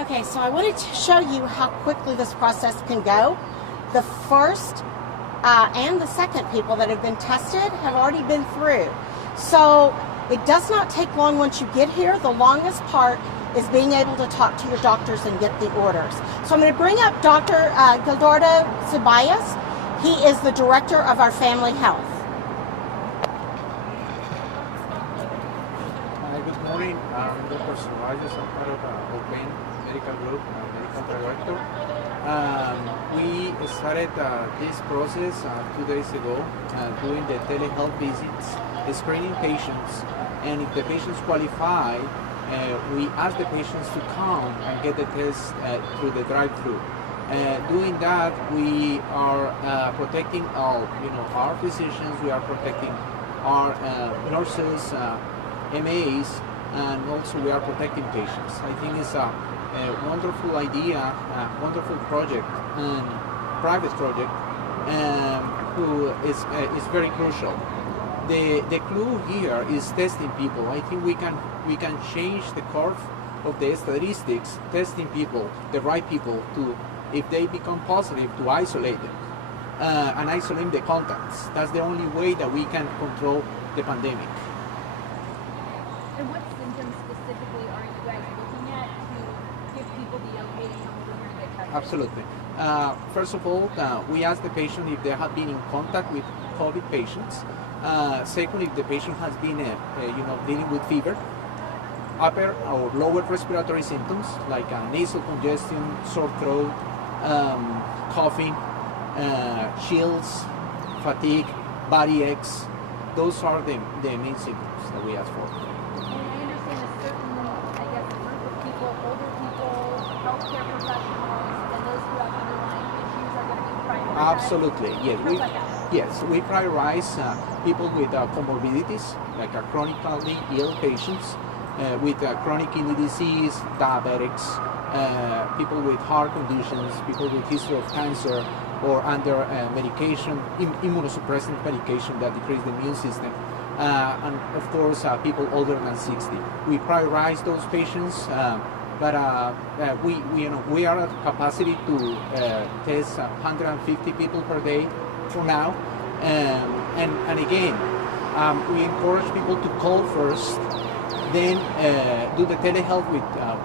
Okay, so I wanted to show you how quickly this process can go. The first and the second people that have been tested have already been through. So it does not take long once you get here. The longest part is being able to talk to your doctors and get the orders. So I'm going to bring up Dr. Gildardo Ceballos. He is the director of our family health. Good morning. I'm Dr. Ceballos. I'm part of OakBend Medical Group, medical director. We started this process 2 days ago, doing the telehealth visits, screening patients, and if the patients qualify, we ask the patients to come and get the test through the drive-thru. Doing that, we are protecting our physicians. We are protecting our nurses, MAs, and also we are protecting patients. I think it's a wonderful idea, a wonderful project, and private project, who is very crucial. The clue here is testing people. I think we can change the curve of the statistics, testing people, the right people, to, if they become positive, to isolate them and isolate the contacts. That's the only way that we can control the pandemic. And what symptoms specifically are you guys looking at to give people the okay to come over here and get tested? Absolutely. First of all, we ask the patient if they have been in contact with COVID patients. Second, if the patient has been, dealing with fever, upper or lower respiratory symptoms like nasal congestion, sore throat, coughing, chills, fatigue, body aches. Those are the main symptoms that we ask for. And I understand a certain, group of people, older people, healthcare professionals, and those who have underlying issues are going to be prioritized. Absolutely, yes. We prioritize people with comorbidities, like chronically ill patients, with chronic kidney disease, diabetics, people with heart conditions, people with history of cancer, or under medication, immunosuppressant medication that decrease the immune system, and of course people older than 60. We prioritize those patients, but we are at capacity to test 150 people per day for now, and again, we encourage people to call first, then do the telehealth with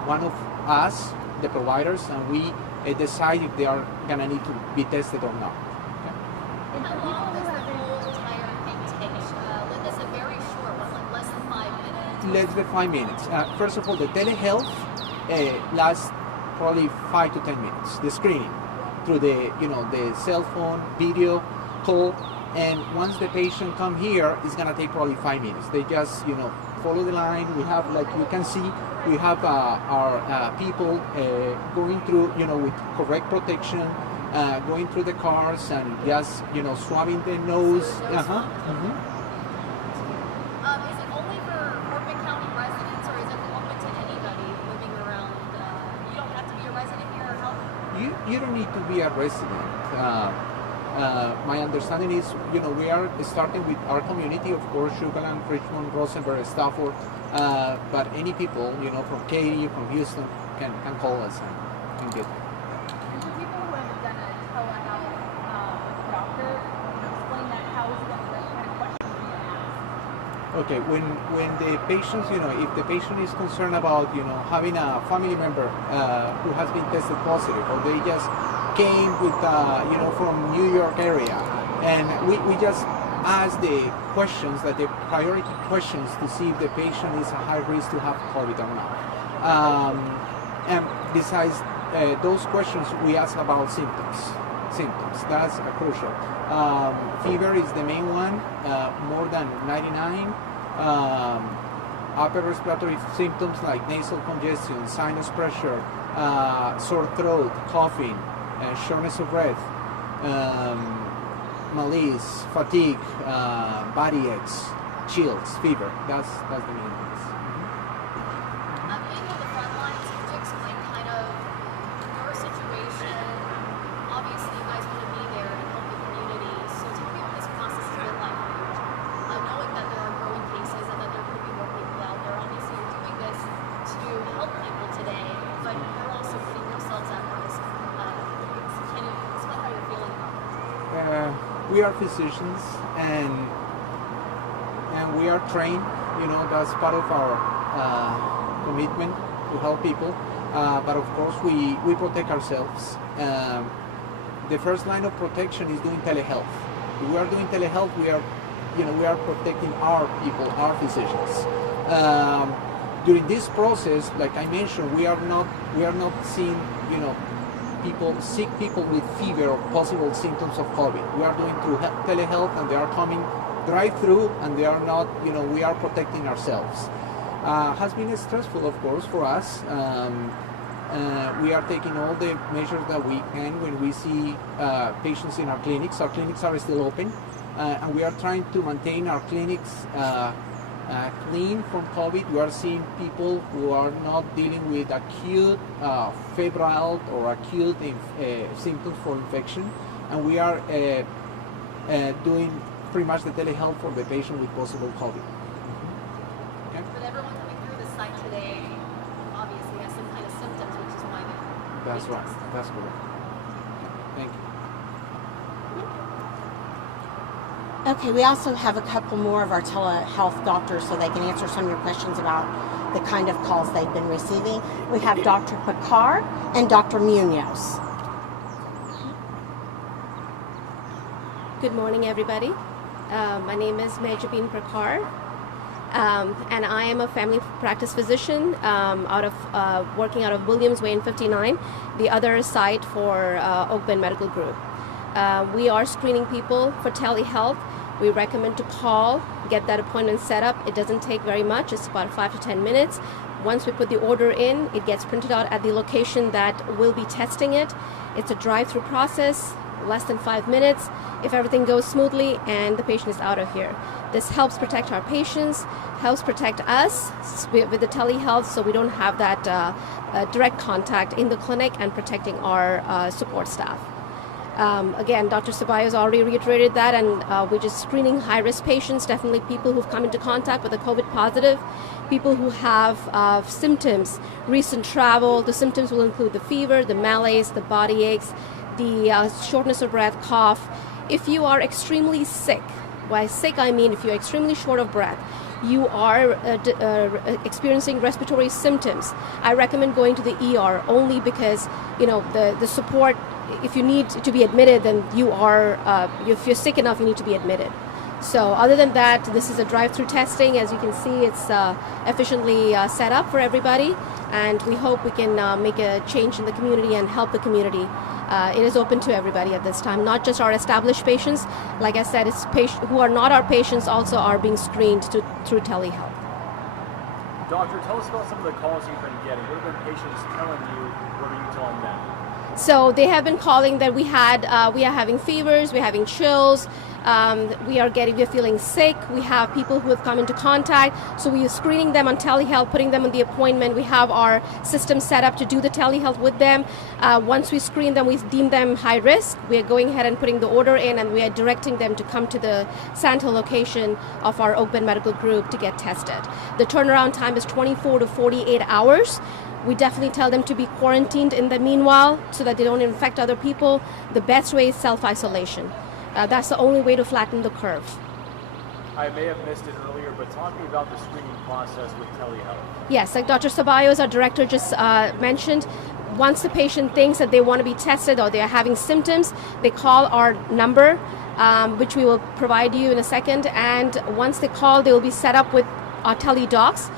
one of us, the providers, and we decide if they are going to need to be tested or not. Okay. And how long does the whole entire thing take? Is it very short, like less than 5 minutes? Less than 5 minutes. First of all, the telehealth lasts probably 5 to 10 minutes. The screening through the cell phone, video, call, and once the patient come here, it's going to take probably 5 minutes. They just follow the line. We have, like you can see, we have our people going through, with correct protection, going through the cars and just, swabbing the nose. Is it only for Oakbend County residents, or is it open to anybody living around? You don't have to be a resident here, or how? You don't need to be a resident. My understanding is, we are starting with our community, of course, Sugarland, Richmond, Rosenberg, Stafford, but any people, from Katy, from Houston, can call us and get it. And for people who haven't done a telehealth doctor, explain that, how is it going to be, what kind of questions are you ask? Okay, when the patients, if the patient is concerned about, having a family member who has been tested positive, or they just came with, from New York area, and we just ask the questions, that the priority questions, to see if the patient is a high risk to have COVID or not. And besides those questions, we ask about symptoms. That's crucial. Fever is the main one, more than 99. Upper respiratory symptoms like nasal congestion, sinus pressure, sore throat, coughing, shortness of breath, malaise, fatigue, body aches, chills, fever. That's the main ones. Being on the front lines, could you explain kind of your situation? Obviously, you guys want to be there and help the community. So tell me what this process has been like for you. Knowing that there are growing cases and that there could be more people out there. Obviously, you're doing this to help people today, but you're also we are physicians, and we are trained. That's part of our commitment to help people. But of course, we protect ourselves. The first line of protection is doing telehealth. If we are doing telehealth, we are protecting our people, our physicians. During this process, like I mentioned, we are not seeing sick people with fever or possible symptoms of COVID. We are doing through telehealth, and they are coming drive-through, and they are not. We are protecting ourselves. Has been stressful, of course, for us. We are taking all the measures that we can when we see patients in our clinics. Our clinics are still open, and we are trying to maintain our clinics clean from COVID. We are seeing people who are not dealing with acute febrile or acute symptoms for infection, and we are doing pretty much the telehealth for the patient with possible COVID. Okay. But everyone coming through the site today obviously has some kind of symptoms, which is why they're That's being right. tested. That's correct. Thank you. Okay, we also have a couple more of our telehealth doctors so they can answer some of your questions about the kind of calls they've been receiving. We have Dr. Picard and Dr. Munoz. Good morning, everybody. My name is Mejabin Prakar, and I am a family practice physician working out of Williams Way in 59, the other site for OakBend Medical Group. We are screening people for telehealth. We recommend to call, get that appointment set up. It doesn't take very much. It's about 5 to 10 minutes. Once we put the order in, it gets printed out at the location that will be testing it. It's a drive-through process, less than 5 minutes, if everything goes smoothly and the patient is out of here. This helps protect our patients, helps protect us with the telehealth, so we don't have that direct contact in the clinic, and protecting our support staff. Again, Dr. Ceballos already reiterated that, and we're just screening high-risk patients, definitely people who've come into contact with a COVID positive, people who have symptoms, recent travel. The symptoms will include the fever, the malaise, the body aches, the shortness of breath, cough. If you are extremely sick, by sick I mean if you're extremely short of breath, you are experiencing respiratory symptoms, I recommend going to the ER only because, the support, if you need to be admitted, then if you're sick enough, you need to be admitted. So other than that, this is a drive-through testing. As you can see, it's efficiently set up for everybody, and we hope we can make a change in the community and help the community. It is open to everybody at this time, not just our established patients. Like I said, it's patients who are not our patients also are being screened through telehealth. Doctor, tell us about some of the calls you've been getting. What have been patients telling you? What are you telling them? So they have been calling that we are having fevers, we're having chills, we're feeling sick. We have people who have come into contact, so we are screening them on telehealth, putting them on the appointment. We have our system set up to do the telehealth with them. Once we screen them, we deem them high risk. We are going ahead and putting the order in, and we are directing them to come to the Santa location of our OakBend Medical Group to get tested. The turnaround time is 24 to 48 hours. We definitely tell them to be quarantined in the meanwhile so that they don't infect other people. The best way is self-isolation. That's the only way to flatten the curve. I may have missed it earlier, but talk to me about the screening process with telehealth. Yes, like Dr. Ceballos, our director, just mentioned, once the patient thinks that they want to be tested or they are having symptoms, they call our number, which we will provide you in a second. And once they call, they will be set up with our teledocs.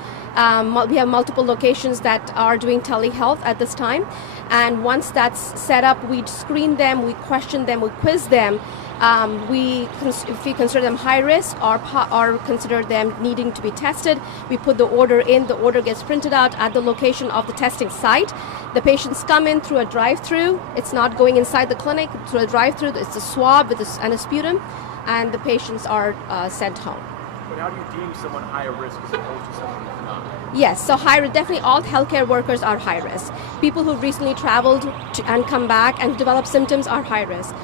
We have multiple locations that are doing telehealth at this time. And once that's set up, we screen them, we question them, we quiz them. If we consider them high risk or consider them needing to be tested, we put the order in. The order gets printed out at the location of the testing site. The patients come in through a drive-through. It's not going inside the clinic. Through a drive-through, it's a swab and a sputum, and the patients are sent home. But how do you deem someone high risk as opposed to someone who's not? Yes, so definitely all healthcare workers are high risk. People who recently traveled and come back and develop symptoms are high risk.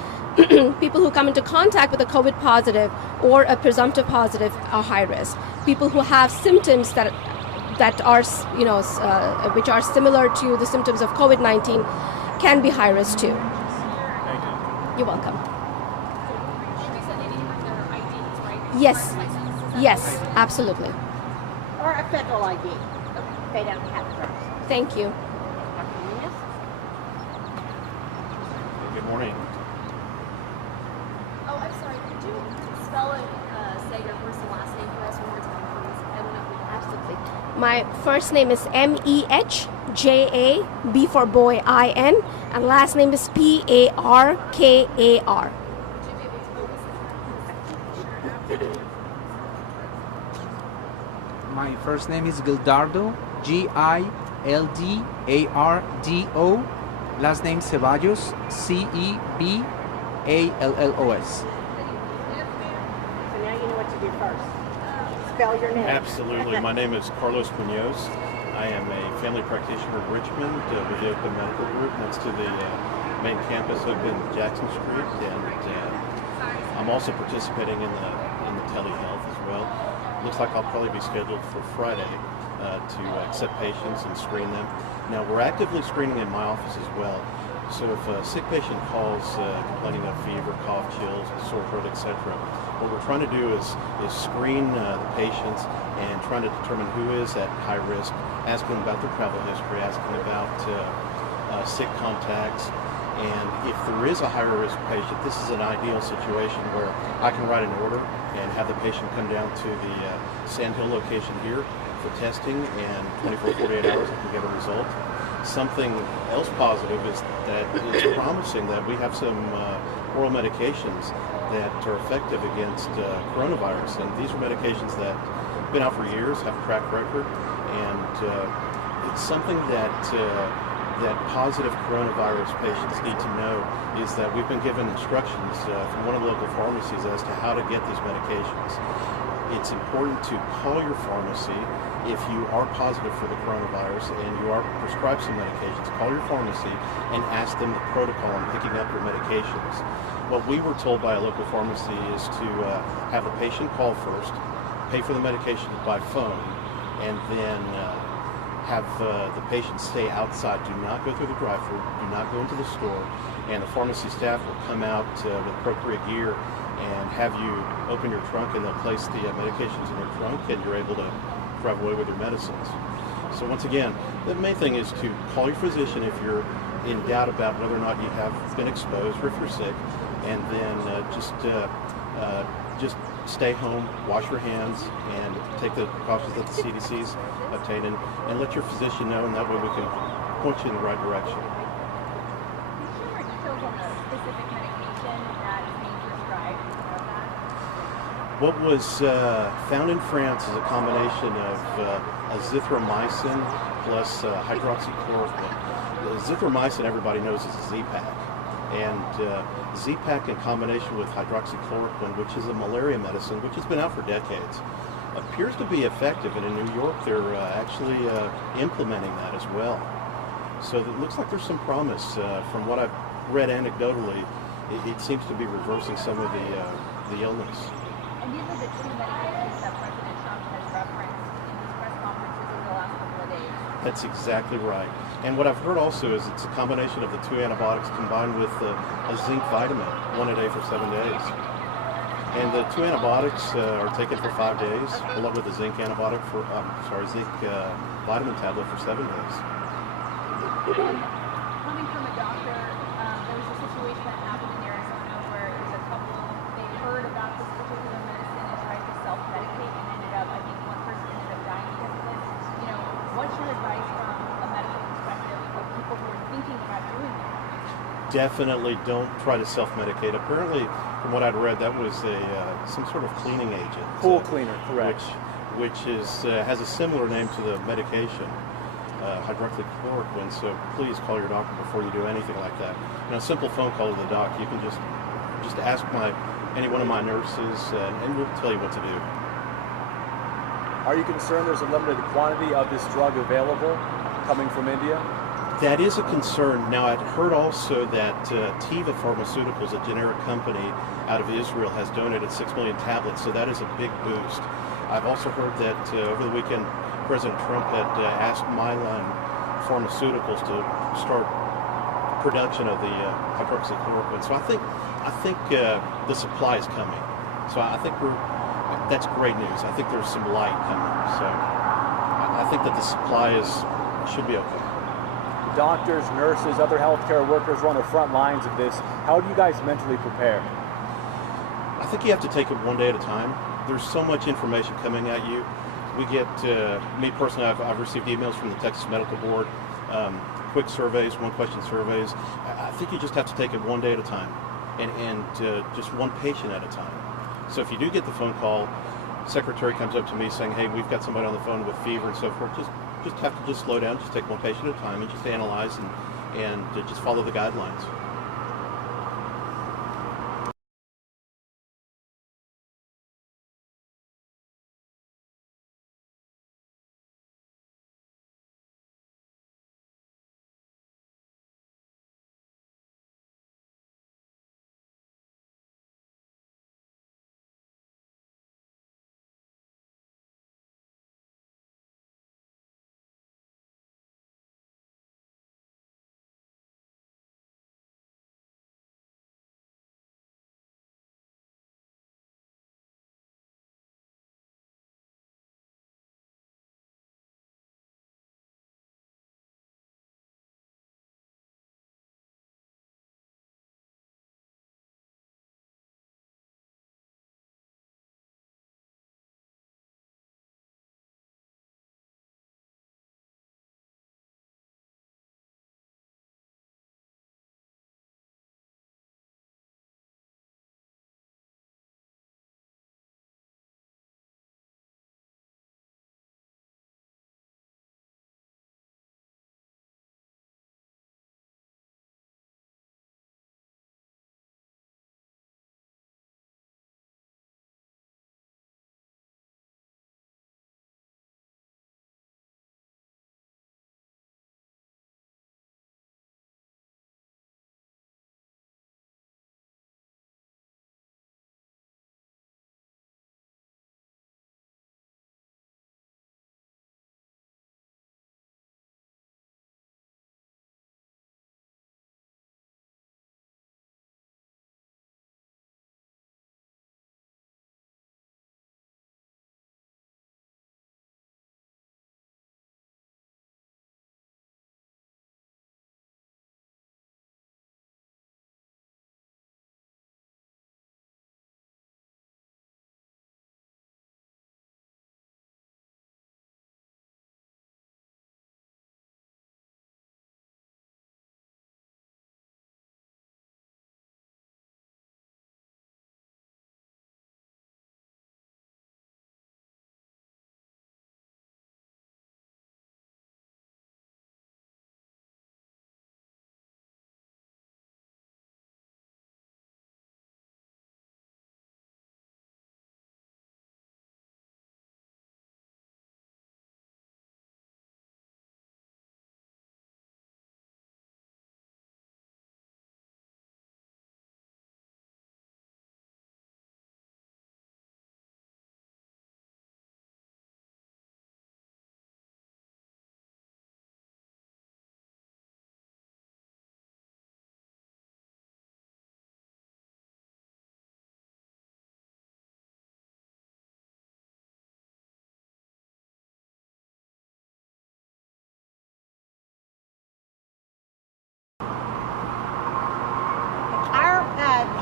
People who come into contact with a COVID positive or a presumptive positive are high risk. People who have symptoms that are, which are similar to the symptoms of COVID-19 can be high risk too. Thank you. You're welcome. Yes. driver's license? Yes, absolutely. Or a federal ID. They don't have a driver's license. Thank you. Dr. Nunez? Good morning. Oh, I'm sorry. Could you spell it, say your first and last name for us one more time, please? I don't know if we can. Absolutely. My first name is MEHJA, B for boy, IN, and last name is PARKAR. Would you be able to focus My first name is Gildardo, Gildardo. Last name Ceballos, Ceballos. So now you know what to do first. Spell your name. Absolutely. My name is Carlos Munoz. I am a family practitioner in Richmond with the OakBend Medical Group next to the main campus open Jackson Street, and I'm also participating in the Telehealth as well. Looks like I'll probably be scheduled for Friday to accept patients and screen them. Now, we're actively screening in my office as well. So if a sick patient calls complaining of fever, cough, chills, sore throat, etc., what we're trying to do is screen the patients and trying to determine who is at high risk, asking about their travel history, asking about sick contacts. And if there is a higher risk patient, this is an ideal situation where I can write an order and have the patient come down to the Sand Hill location here for testing, and 24, 48 hours I can get a result. Something else positive is that it's promising that we have some oral medications that are effective against coronavirus, and these are medications that have been out for years, have a track record, and it's something that positive coronavirus patients need to know is that we've been given instructions from one of the local pharmacies as to how to get these medications. It's important to call your pharmacy if you are positive for the coronavirus and you are prescribed some medications. Call your pharmacy and ask them the protocol on picking up your medications. What we were told by a local pharmacy is to have the patient call first, pay for the medication by phone, and then have the patient stay outside. Do not go through the drive-thru. Do not go into the store. And the pharmacy staff will come out with appropriate gear and have you open your trunk, and they'll place the medications in your trunk, and you're able to drive away with your medicines. So once again, the main thing is to call your physician if you're in doubt about whether or not you have been exposed or if you're sick, and then just stay home, wash your hands, and take the precautions that the CDC's obtained, and let your physician know, and that way we can point you in the right direction. Can you share more details on the specific medication that is being prescribed for that? What was found in France is a combination of azithromycin plus hydroxychloroquine. Azithromycin, everybody knows, is Z-Pak. And Z-Pak in combination with hydroxychloroquine, which is a malaria medicine, which has been out for decades, appears to be effective. And in New York, they're actually implementing that as well. So it looks like there's some promise. From what I've read anecdotally, it seems to be reversing some of the illness. And these are the two medications that President Trump has referenced in his press conferences over the last couple of days. That's exactly right. And what I've heard also is it's a combination of the two antibiotics combined with a zinc vitamin, 1 a day for 7 days. And the two antibiotics are taken for 5 days, along with the zinc vitamin tablet for 7 days. Coming from a doctor, there was a situation that happened in Arizona where it was a couple, they heard about this particular medicine and tried to self-medicate and ended up, I think one person ended up dying because of this. You know, what's your advice from a medical perspective for people who are thinking about doing that? Definitely don't try to self-medicate. Apparently, from what I'd read, that was some sort of cleaning agent. Pool cleaner, correct. Which has a similar name to the medication, hydroxychloroquine. So please call your doctor before you do anything like that. A simple phone call to the doc. You can just ask any one of my nurses, and we'll tell you what to do. Are you concerned there's a limited quantity of this drug available coming from India? That is a concern. Now, I'd heard also that Teva Pharmaceuticals, a generic company out of Israel, has donated 6 million tablets, so that is a big boost. I've also heard that over the weekend, President Trump had asked Mylan Pharmaceuticals to start production of the hydroxychloroquine. So I think the supply is coming. So I think we're that's great news. I think there's some light coming. So I think that the supply should be okay. Doctors, nurses, other healthcare workers are on the front lines of this. How do you guys mentally prepare? I think you have to take it one day at a time. There's so much information coming at you. We get, me personally, I've received emails from the Texas Medical Board, quick surveys, one-question surveys. I think you just have to take it one day at a time and just one patient at a time. So if you do get the phone call, secretary comes up to me saying, hey, we've got somebody on the phone with fever and so forth, just have to slow down, just take one patient at a time and just analyze and just follow the guidelines.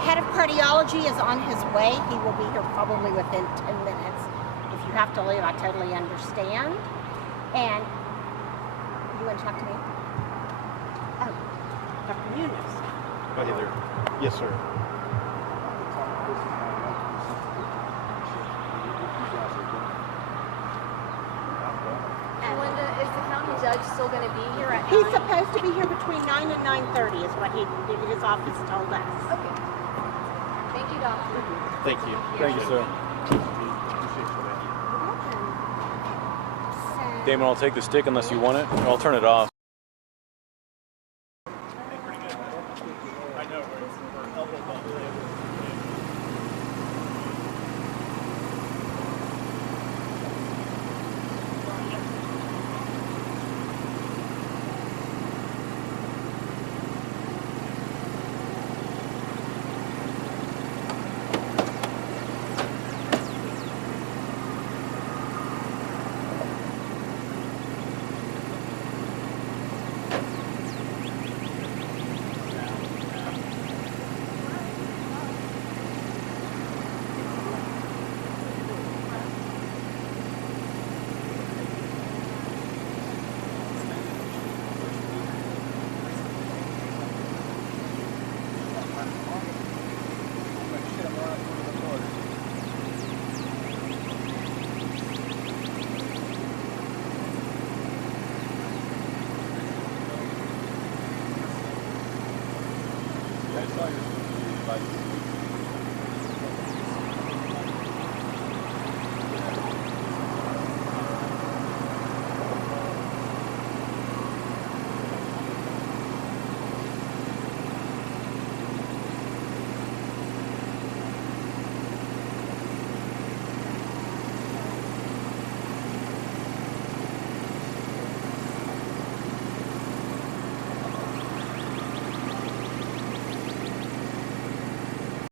Head of cardiology is on his way. He will be here probably within 10 minutes. If you have to leave, I totally understand. And you want to talk to me? Oh, Dr. Munoz. Hi there. Yes, sir. Linda, is the county judge still going to be here at 9? He's supposed to be here between 9 and 9:30 is what his office told us. Okay. Thank you, doctor. Thank you. Thank you, sir. Damon, I'll take the stick unless you want it, or I'll turn it off. Bye.